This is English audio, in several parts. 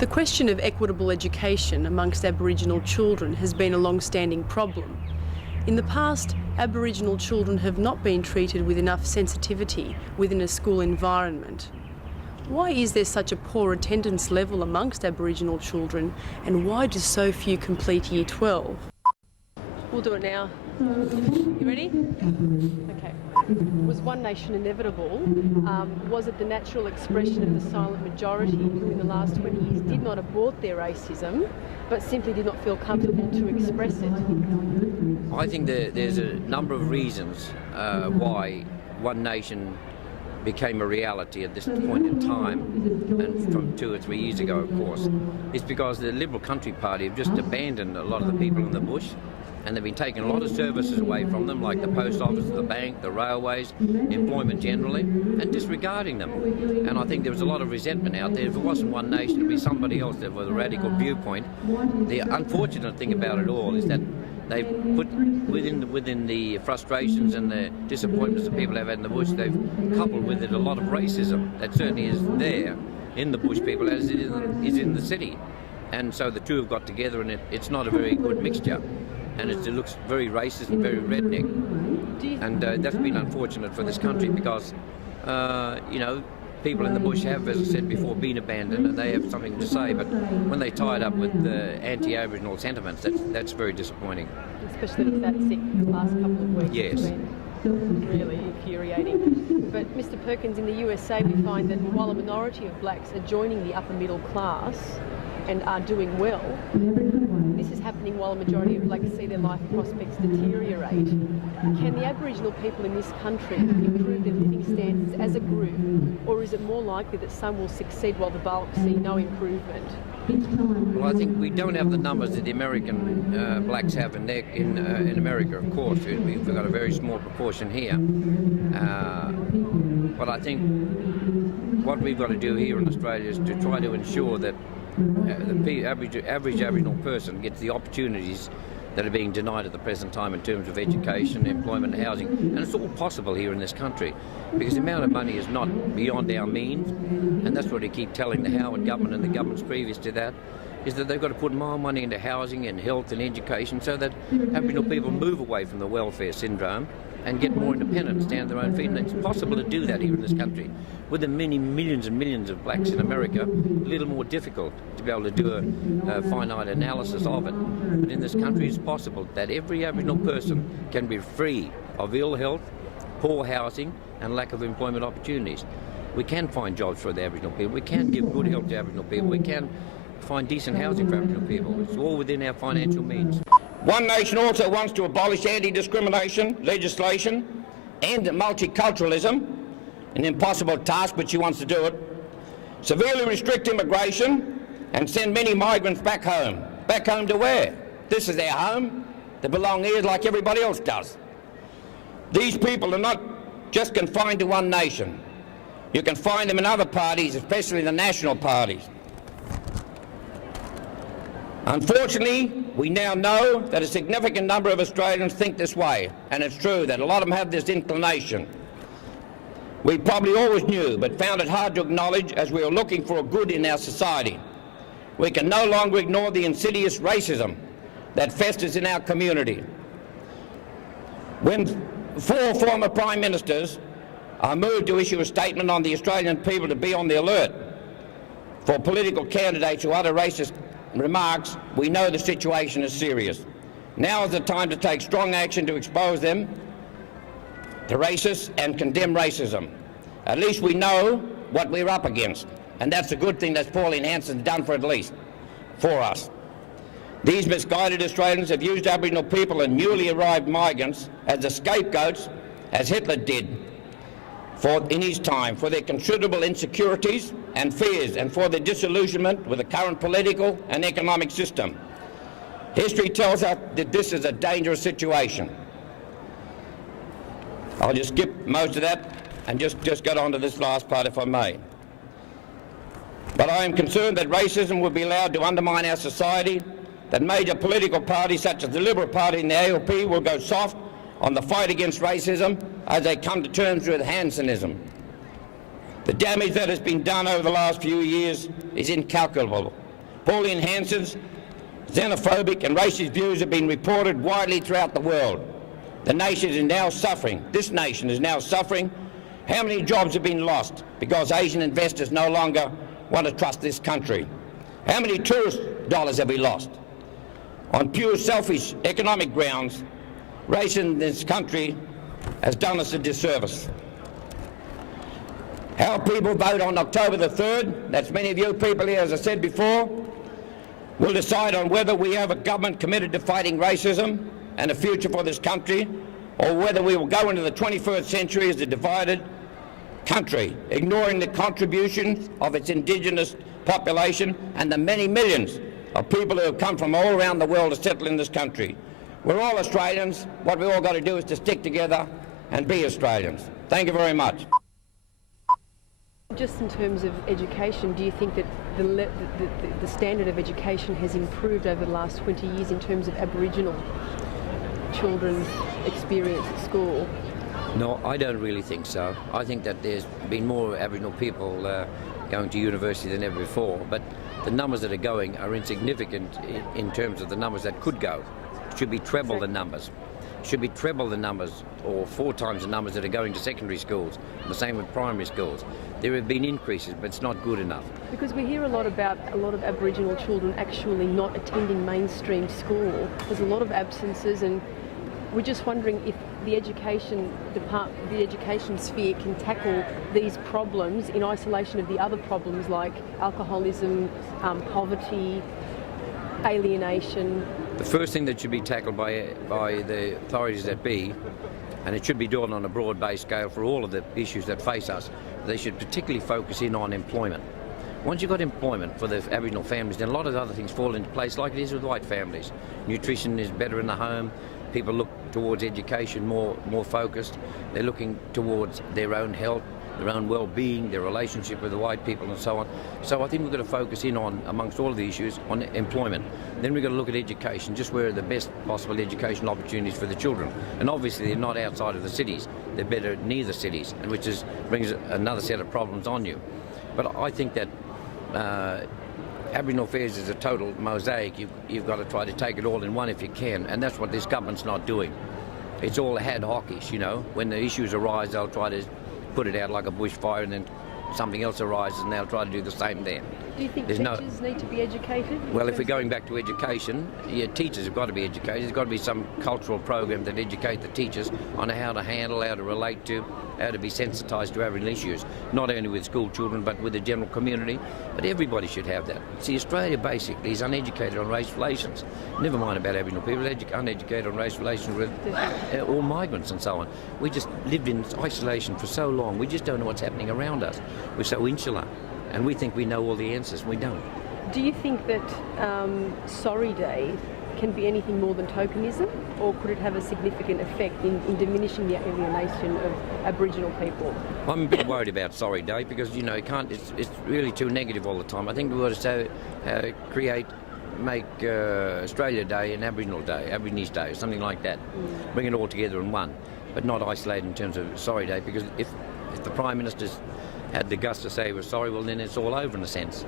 The question of equitable education amongst Aboriginal children has been a long-standing problem. In the past, Aboriginal children have not been treated with enough sensitivity within a school environment. Why is there such a poor attendance level amongst Aboriginal children, and why do so few complete Year 12? We'll do it now. You ready? Okay. Was One Nation inevitable? Was it the natural expression of the silent majority who in the last 20 years did not abort their racism, but simply did not feel comfortable to express it? I think there's a number of reasons why One Nation became a reality at this point in time, and from 2 or 3 years ago, of course. It's because the Liberal Country Party have just abandoned a lot of the people in the bush, and they've been taking a lot of services away from them, like the post office, the bank, the railways, employment generally, and disregarding them. And I think there was a lot of resentment out there. If it wasn't One Nation, it would be somebody else that was a radical viewpoint. The unfortunate thing about it all is that they've put within the frustrations and the disappointments that people have had in the bush, they've coupled with it a lot of racism that certainly is there in the bush people as it is in the city. And so the two have got together, and it's not a very good mixture. And it looks very racist and very redneck. And that's been unfortunate for this country because, you know, people in the bush have, as I said before, been abandoned, and they have something to say, but when they tie it up with anti-Aboriginal sentiments, that's very disappointing. Especially with that sick last couple of weeks. Yes. It's been really infuriating. But Mr. Perkins, in the USA we find that while a minority of blacks are joining the upper middle class and are doing well, this is happening while a majority of blacks see their life prospects deteriorate. Can the Aboriginal people in this country improve their living standards as a group, or is it more likely that some will succeed while the bulk see no improvement? Well, I think we don't have the numbers that the American blacks have in America, of course. We've got a very small proportion here. But I think what we've got to do here in Australia is to try to ensure that the average Aboriginal person gets the opportunities that are being denied at the present time in terms of education, employment and housing. And it's all possible here in this country because the amount of money is not beyond our means, and that's what we keep telling the Howard government and the governments previous to that, is that they've got to put more money into housing and health and education so that Aboriginal people move away from the welfare syndrome and get more independent, stand on their own feet. And it's possible to do that here in this country. With the many millions and millions of blacks in America, a little more difficult to be able to do a finite analysis of it. But in this country, it's possible that every Aboriginal person can be free of ill health, poor housing, and lack of employment opportunities. We can find jobs for the Aboriginal people. We can give good help to Aboriginal people. We can find decent housing for Aboriginal people. It's all within our financial means. One Nation also wants to abolish anti-discrimination legislation and multiculturalism, an impossible task, but she wants to do it, severely restrict immigration and send many migrants back home. Back home to where? This is their home. They belong here like everybody else does. These people are not just confined to One Nation. You can find them in other parties, especially the national parties. Unfortunately, we now know that a significant number of Australians think this way, and it's true that a lot of them have this inclination. We probably always knew, but found it hard to acknowledge as we were looking for a good in our society. We can no longer ignore the insidious racism that festers in our community. When 4 former Prime Ministers are moved to issue a statement on the Australian people to be on the alert for political candidates who utter racist remarks, we know the situation is serious. Now is the time to take strong action to expose them to racists and condemn racism. At least we know what we're up against, and that's a good thing that Pauline Hanson's done for us. These misguided Australians have used Aboriginal people and newly arrived migrants as the scapegoats, as Hitler did in his time, for their considerable insecurities and fears and for their disillusionment with the current political and economic system. History tells us that this is a dangerous situation. I'll just skip most of that and just get on to this last part if I may. But I am concerned that racism will be allowed to undermine our society, that major political parties such as the Liberal Party and the ALP will go soft on the fight against racism as they come to terms with Hansonism. The damage that has been done over the last few years is incalculable, Pauline Hanson's xenophobic and racist views have been reported widely throughout the world. The nation is now suffering. This nation is now suffering. How many jobs have been lost because Asian investors no longer want to trust this country? How many tourist dollars have we lost? On pure selfish economic grounds, race in this country has done us a disservice. How people vote on October the 3rd, that's many of you people here, as I said before, will decide on whether we have a government committed to fighting racism and a future for this country, or whether we will go into the 21st century as a divided country, ignoring the contributions of its indigenous population and the many millions of people who have come from all around the world to settle in this country. We're all Australians. What we all got to do is to stick together and be Australians. Thank you very much. Just in terms of education, do you think that the standard of education has improved over the last 20 years in terms of Aboriginal children's experience at school? No, I don't really think so. I think that there's been more Aboriginal people going to university than ever before, but the numbers that are going are insignificant in terms of the numbers that could go. It should be treble the numbers. Should be treble the numbers, or 4 times the numbers that are going to secondary schools. The same with primary schools. There have been increases, but it's not good enough. Because we hear a lot about a lot of Aboriginal children actually not attending mainstream school. There's a lot of absences, and we're just wondering if the education sphere can tackle these problems in isolation of the other problems like alcoholism, poverty, alienation. The first thing that should be tackled by the authorities that be, and it should be done on a broad-based scale for all of the issues that face us, they should particularly focus in on employment. Once you've got employment for the Aboriginal families, then a lot of other things fall into place like it is with white families. Nutrition is better in the home. People look towards education more focused. They're looking towards their own health, their own well-being, their relationship with the white people and so on. So I think we've got to focus in on, amongst all of the issues, on employment. Then we've got to look at education, just where are the best possible educational opportunities for the children. And obviously they're not outside of the cities. They're better near the cities, and which brings another set of problems on you. But I think that Aboriginal affairs is a total mosaic. You've got to try to take it all in one if you can, and that's what this government's not doing. It's all ad hoc-ish, you know. When the issues arise, they'll try to put it out like a bushfire, and then something else arises and they'll try to do the same there. Do you think teachers need to be educated? Well, if we're going back to education, yeah, teachers have got to be educated. There's got to be some cultural program that educate the teachers on how to handle, how to relate to, how to be sensitised to Aboriginal issues, not only with school children but with the general community. But everybody should have that. See, Australia basically is uneducated on race relations. Never mind about Aboriginal people, uneducated on race relations with all migrants and so on. We just lived in isolation for so long. We just don't know what's happening around us. We're so insular, and we think we know all the answers. We don't. Do you think that Sorry Day can be anything more than tokenism, or could it have a significant effect in diminishing the alienation of Aboriginal people? I'm a bit worried about Sorry Day because, you know, it's really too negative all the time. I think we ought to make Australia Day an Aboriginal Day, Aborigines Day, or something like that. Bring it all together in one, but not isolated in terms of Sorry Day, because if the Prime Minister's had the guts to say we're sorry, well then it's all over in a sense.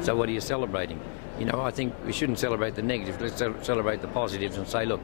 So what are you celebrating? You know, I think we shouldn't celebrate the negatives. Let's celebrate the positives and say, look,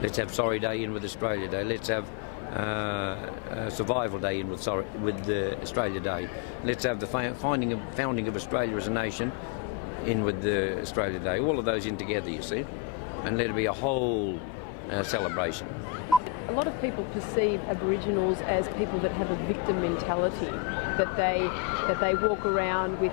let's have Sorry Day in with Australia Day. Let's have Survival Day in with Australia Day. Let's have the founding of Australia as a nation in with the Australia Day. All of those in together, you see, and let it be a whole celebration. A lot of people perceive Aboriginals as people that have a victim mentality, that they walk around with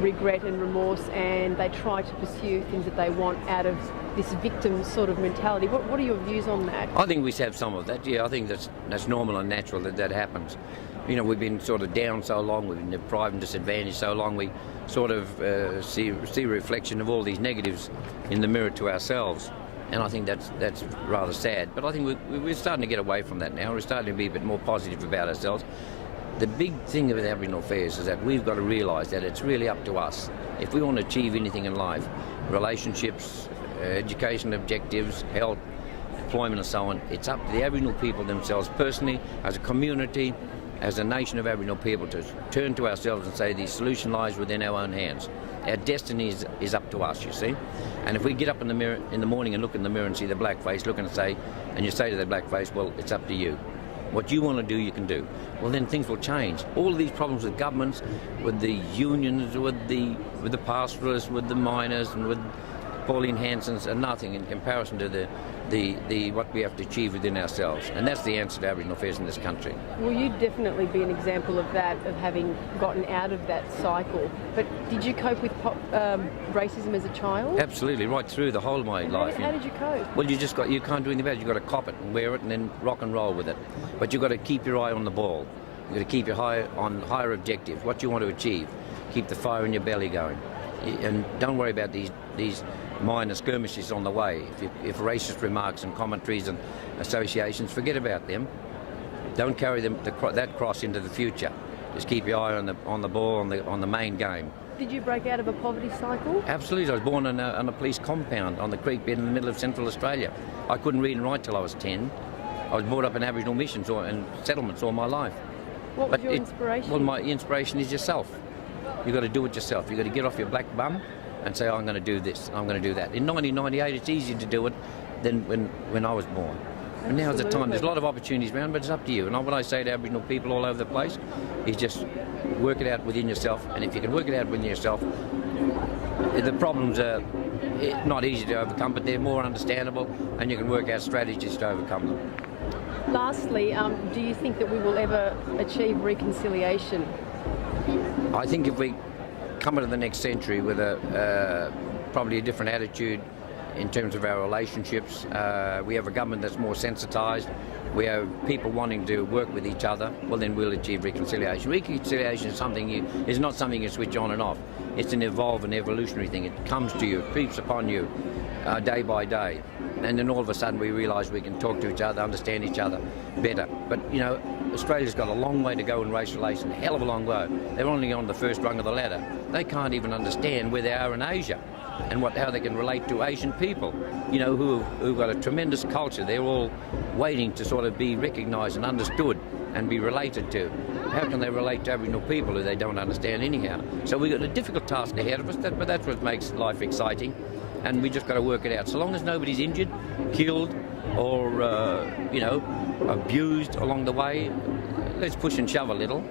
regret and remorse, and they try to pursue things that they want out of this victim sort of mentality. What are your views on that? I think we have some of that. Yeah, I think that's normal and natural that happens. You know, we've been sort of down so long, we've been deprived and disadvantaged so long, we sort of see a reflection of all these negatives in the mirror to ourselves. And I think that's rather sad. But I think we're starting to get away from that now. We're starting to be a bit more positive about ourselves. The big thing with Aboriginal affairs is that we've got to realise that it's really up to us. If we want to achieve anything in life, relationships, education objectives, health, employment and so on, it's up to the Aboriginal people themselves personally, as a community, as a nation of Aboriginal people, to turn to ourselves and say the solution lies within our own hands. Our destiny is up to us, you see. And if we get up in the morning and look in the mirror and see the black face, look and say, and you say to the black face, well, it's up to you. What you want to do, you can do. Well, then things will change. All of these problems with governments, with the unions, with the pastoralists, with the miners, and with Pauline Hanson's are nothing in comparison to the what we have to achieve within ourselves. And that's the answer to Aboriginal affairs in this country. Well, you'd definitely be an example of that, of having gotten out of that cycle. But did you cope with racism as a child? Absolutely, right through the whole of my life. How did you cope? Well, you can't do anything about it. You've got to cop it and wear it and then rock and roll with it. But you've got to keep your eye on the ball. You've got to keep your eye on higher objectives, what you want to achieve. Keep the fire in your belly going. And don't worry about these minor skirmishes on the way. If racist remarks and commentaries and associations, forget about them. Don't carry that cross into the future. Just keep your eye on the ball, on the main game. Did you break out of a poverty cycle? Absolutely. I was born on a police compound on the creek bed in the middle of Central Australia. I couldn't read and write till I was 10. I was brought up in Aboriginal missions and settlements all my life. What was your inspiration? Well, my inspiration is yourself. You've got to do it yourself. You've got to get off your black bum and say, I'm going to do this, I'm going to do that. In 1998, it's easier to do it than when I was born. And now's the time. There's a lot of opportunities around, but it's up to you. And what I say to Aboriginal people all over the place is just work it out within yourself. And if you can work it out within yourself, the problems are not easy to overcome, but they're more understandable, and you can work out strategies to overcome them. Lastly, do you think that we will ever achieve reconciliation? I think if we come into the next century with probably a different attitude in terms of our relationships, we have a government that's more sensitised, we have people wanting to work with each other, well then we'll achieve reconciliation. Reconciliation is not something you switch on and off. It's an evolutionary thing. It comes to you, it creeps upon you day by day. And then all of a sudden we realise we can talk to each other, understand each other better. But, you know, Australia's got a long way to go in race relations, a hell of a long way. They're only on the first rung of the ladder. They can't even understand where they are in Asia and how they can relate to Asian people, you know, who've got a tremendous culture. They're all waiting to sort of be recognised and understood and be related to. How can they relate to Aboriginal people who they don't understand anyhow? So we've got a difficult task ahead of us, but that's what makes life exciting. And we just got to work it out. So long as nobody's injured, killed, or abused along the way, let's push and shove a little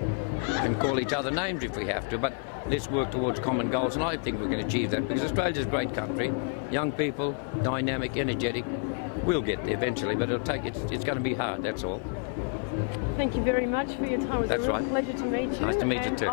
and call each other names if we have to. But let's work towards common goals, and I think we can achieve that because Australia's a great country. Young people, dynamic, energetic. We'll get there eventually, but it's going to be hard. That's all. Thank you very much for your time. It was a real pleasure to meet you. Nice to meet you too.